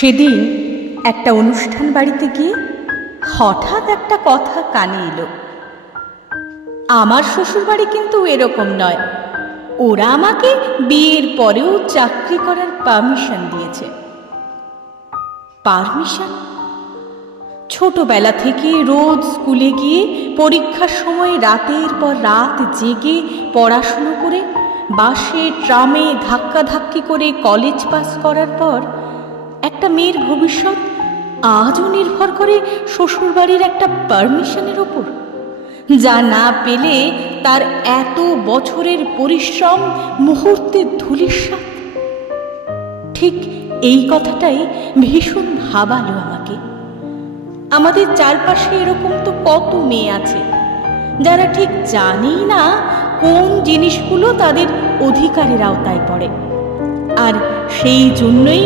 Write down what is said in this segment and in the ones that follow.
সেদিন একটা অনুষ্ঠান বাড়িতে গিয়ে হঠাৎ একটা কথা কানে এলো। আমার শ্বশুরবাড়ি কিন্তু এরকম নয়। ওরা আমাকে বিয়ের পরেও চাকরি করার পারমিশন দিয়েছে। পারমিশন ছোটবেলা থেকে রোজ স্কুলে গিয়ে পরীক্ষার সময় রাতের পর রাত জেগে পড়াশুনো করে বাসে, ট্রামে ধাক্কাধাক্কি করে কলেজ পাস করার পর একটা মেয়ের ভবিষ্যৎ আজও নির্ভর করে শ্বশুরবাড়ির একটা পারমিশনের ওপর। যা না পেলে তার এত বছরের পরিশ্রম মুহূর্তে ধুলিস্বাদ ঠিক এই কথাটাই ভীষণ ভাবালো আমাকে। আমাদের চারপাশে এরকম তো কত মেয়ে আছে, যারা ঠিক জানেই না কোন জিনিসগুলো তাদের অধিকারের আওতায় পড়ে। আর সেই জন্যই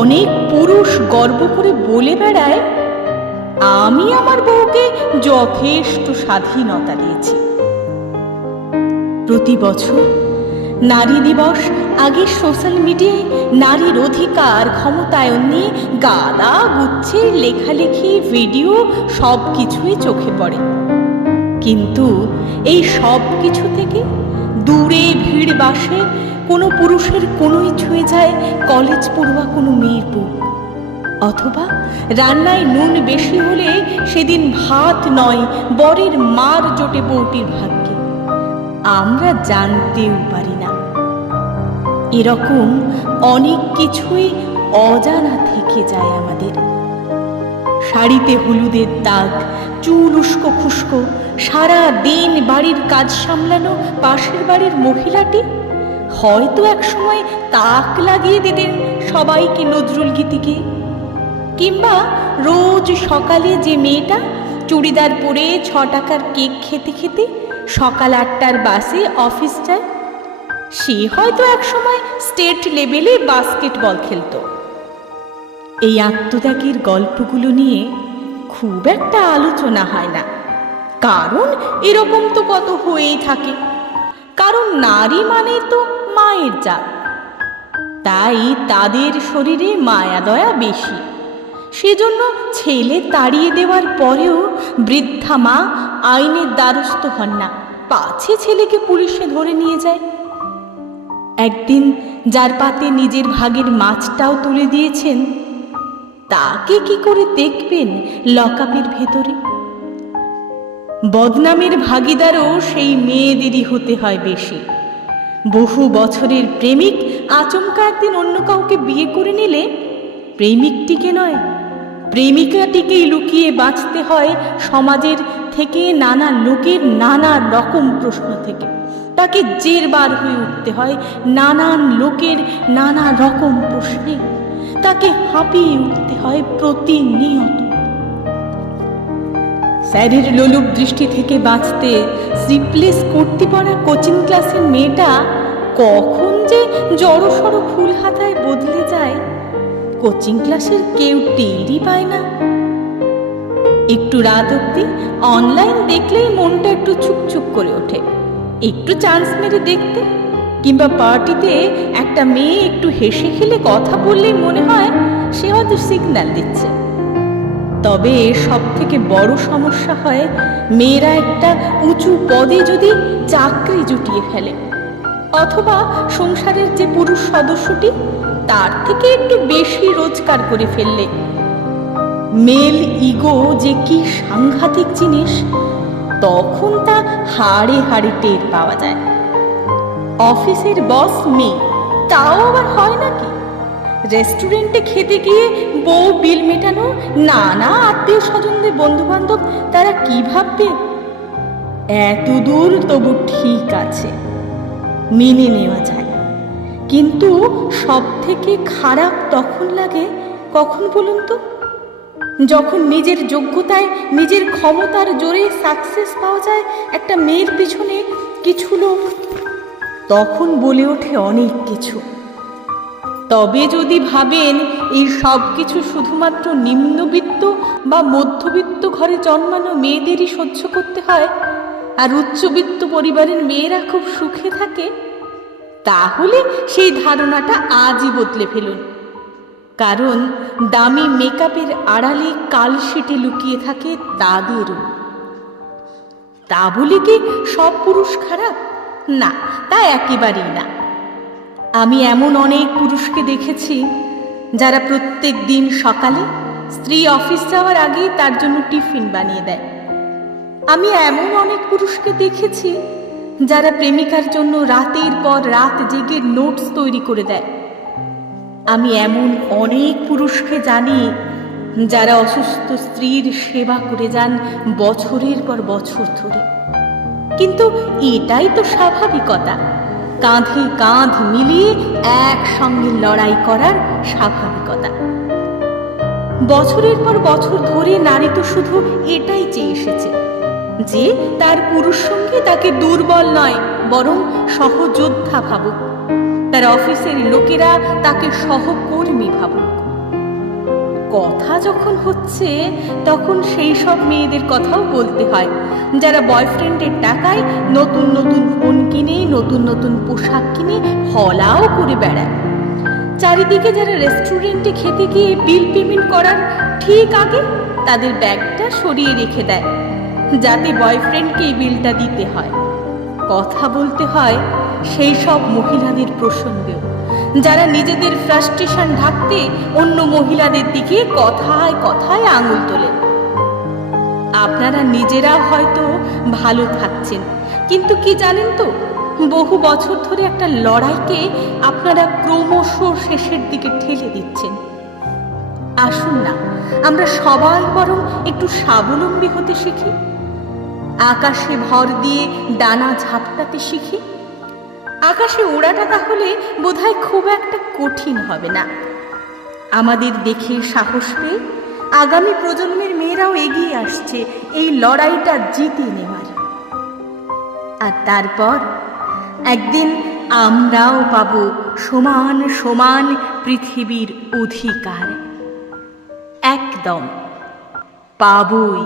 অনেক পুরুষ গর্ব করে বলে বেড়ায়, আমি আমার বউকে যথেষ্ট স্বাধীনতা দিয়েছি। প্রতি বছর নারী দিবস আগে সোশ্যাল মিডিয়ায় নারীর অধিকার, ক্ষমতায়ন নিয়ে গাদা, গুচ্ছে, লেখালেখি, ভিডিও সব কিছুই চোখে পড়ে। কিন্তু এই সব কিছু থেকে দূরে ভিড় বাসে, কোনো পুরুষের কোনোই ছুঁয়ে যায় কলেজ পড়ুয়া কোনো মেয়ের বুক। অথবা রান্নায় নুন বেশি হলে সেদিন ভাত নয়, বরের মার জোটে বউটির ভাগ্যে। আমরা জানতেও পারি না। এরকম অনেক কিছুই অজানা থেকে যায় আমাদের। শাড়িতে হলুদের দাগ, চুল উস্কো খুস্কো, সারা দিন বাড়ির কাজ সামলানো পাশের বাড়ির মহিলাটি? হয়তো এক সময় তাক লাগিয়ে দিতেন সবাইকে নজরুল গীতিকে। কিংবা রোজ সকালে যে মেয়েটা চুড়িদার পরে ছ টাকার কেক খেতে খেতে সকাল আটটার বাসে অফিস যায়, সে হয়তো এক সময় স্টেট লেভেলে বাস্কেটবল খেলতো। এই আত্মত্যাগের গল্পগুলো নিয়ে খুব একটা আলোচনা হয় না। কারণ এরকম তো কত হয়েই থাকে। কারণ নারী মানে তো মায়ের জাত। তাই তাদের শরীরে মায়া দয়া বেশি। সেজন্য ছেলে তাড়িয়ে দেওয়ার পরেও বৃদ্ধা মা আইনের দ্বারস্থ হন না। পাছে ছেলেকে পুলিশে ধরে নিয়ে যায়। একদিন যার পাতে নিজের ভাগের মাছটাও তুলে দিয়েছেন তাকে কি করে দেখবেন লকআপের ভেতরে? বদনামের ভাগিদারও সেই মেয়েদেরই হতে হয় বেশি। বহু বছরের প্রেমিক আচমকা একদিন অন্য কাউকে বিয়ে করে নিলে প্রেমিকটিকে নয়, প্রেমিকাটিকেই লুকিয়ে বাঁচতে হয় সমাজের থেকে নানা লোকের নানা রকম প্রশ্ন থেকে। তাকে জেরবার হয়ে উঠতে হয় নানান লোকের নানা রকম প্রশ্নে। তাকে হাঁপিয়ে উঠতে হয় প্রতিনিয়ত। স্যারের লোলুপ দৃষ্টি থেকে বাঁচতে স্লিপলেস কুর্তি পরা কোচিং ক্লাসের মেয়েটা কখন যে জড়সড় ফুল হাতায় বদলে যায়, কোচিং ক্লাসের কেউ টেরই পায় না। একটু রাত অব্দি অনলাইন দেখলেই মনটা একটু চুপচুপ করে ওঠে। একটু চান্স মেরে দেখতে কিংবা পার্টিতে একটা মেয়ে একটু হেসে খেলে কথা বললেই মনে হয় সে হয়তো সিগন্যাল দিচ্ছে। তবে সব থেকে বড় সমস্যা হয় মেয়েরা একটা উঁচু পদে যদি চাকরি জুটিয়ে ফেলে, অথবা সংসারের যে পুরুষ সদস্যটি, তার থেকে একটু বেশি রোজগার করে ফেললে। মেল ইগো যে কি সাংঘাতিক জিনিস, তখন তা হাড়ে হাড়ে টের পাওয়া যায়। অফিসের বস মেয়ে তাও আবার হয় নাকি? রেস্টুরেন্টে খেতে গিয়ে বউ বিল মেটানো নানা আত্মীয় স্বজনদের বন্ধু বান্ধব তারা কি ভাববে? এত দূর তবু ঠিক আছে, মেনে নেওয়া যায়। কিন্তু সব থেকে খারাপ তখন লাগে কখন বলুন তো? যখন নিজের যোগ্যতায় নিজের ক্ষমতার জোরে সাকসেস পাওয়া যায়, একটা মেয়ের পিছনে কিছু লোক তখন বলে ওঠে অনেক কিছু। তবে যদি ভাবেন, এই সব কিছু শুধুমাত্র নিম্নবিত্ত বা মধ্যবিত্ত ঘরে জন্মানো মেয়েদেরই সহ্য করতে হয়, আর উচ্চবিত্ত পরিবারের মেয়েরা খুব সুখে থাকে, তাহলে সেই ধারণাটা আজই বদলে ফেলুন। কারণ দামি মেকআপের আড়ালে কালশিটে লুকিয়ে থাকে তাদেরও। তা বলে কি সব পুরুষ খারাপ? না, তা একেবারেই না। আমি এমন অনেক পুরুষকে দেখেছি, যারা প্রত্যেক দিন সকালে স্ত্রী অফিস যাওয়ার আগেই তার জন্য টিফিন বানিয়ে দেয়। আমি এমন অনেক পুরুষকে দেখেছি, যারা প্রেমিকার জন্য রাতের পর রাত জেগে নোটস তৈরি করে দেয়। আমি এমন অনেক পুরুষকে জানি, যারা অসুস্থ স্ত্রীর সেবা করে যান বছরের পর বছর ধরে। কিন্তু এটাই তো স্বাভাবিকতা। কাঁধে কাঁধ মিলিয়ে একসঙ্গে লড়াই করার স্বাভাবিকতা। বছরের পর বছর ধরে নারী তো শুধু এটাই চেয়ে এসেছে, যে তার পুরুষ সঙ্গে তাকে দুর্বল নয়, বরং সহযোদ্ধা ভাবুক। তার অফিসের লোকেরা তাকে সহকর্মী ভাবুক। কথা যখন হচ্ছে, তখন সেই সব মেয়েদের কথাও বলতে হয়। যারা বয়ফ্রেন্ডের টাকায় নতুন নতুন ফোন কিনে, নতুন নতুন পোশাক কিনে, হলাও করে বেড়ায়। চারিদিকে যারা রেস্টুরেন্টে খেতে গিয়ে বিল পেমেন্ট করার ঠিক আগে তাদের ব্যাগটা সরিয়ে রেখে দেয়, যাতে বয়ফ্রেন্ডকে এই বিলটা দিতে হয়। কথা বলতে হয় সেই সব মহিলাদের প্রসঙ্গেও। যারা নিজেদের ফ্রাস্ট্রেশন ঢাকতে অন্য মহিলাদের দিকে কথায় কথায় আঙুল তোলেন আপনারা নিজেরা হয়তো ভালো থাকছেন। কিন্তু কি জানেন তো, বহু বছর ধরে একটা লড়াইকে আপনারা ক্রমশ শেষের দিকে ঠেলে দিচ্ছেন। আসুন না, আমরা সবাই বরং একটু স্বাবলম্বী হতে শিখি। আকাশে ভর দিয়ে ডানা ঝাপটাতে শিখি। আকাশে ওড়াটা তাহলে বোধহয় খুব একটা কঠিন হবে না। আমাদের দেখে সাহস পেয়ে আগামী প্রজন্মের মেয়েরাও এগিয়ে আসছে এই লড়াইটা জিতে নেওয়ার। আর তারপর একদিন আমরাও পাব সমান সমান পৃথিবীর অধিকার। একদম পাবই।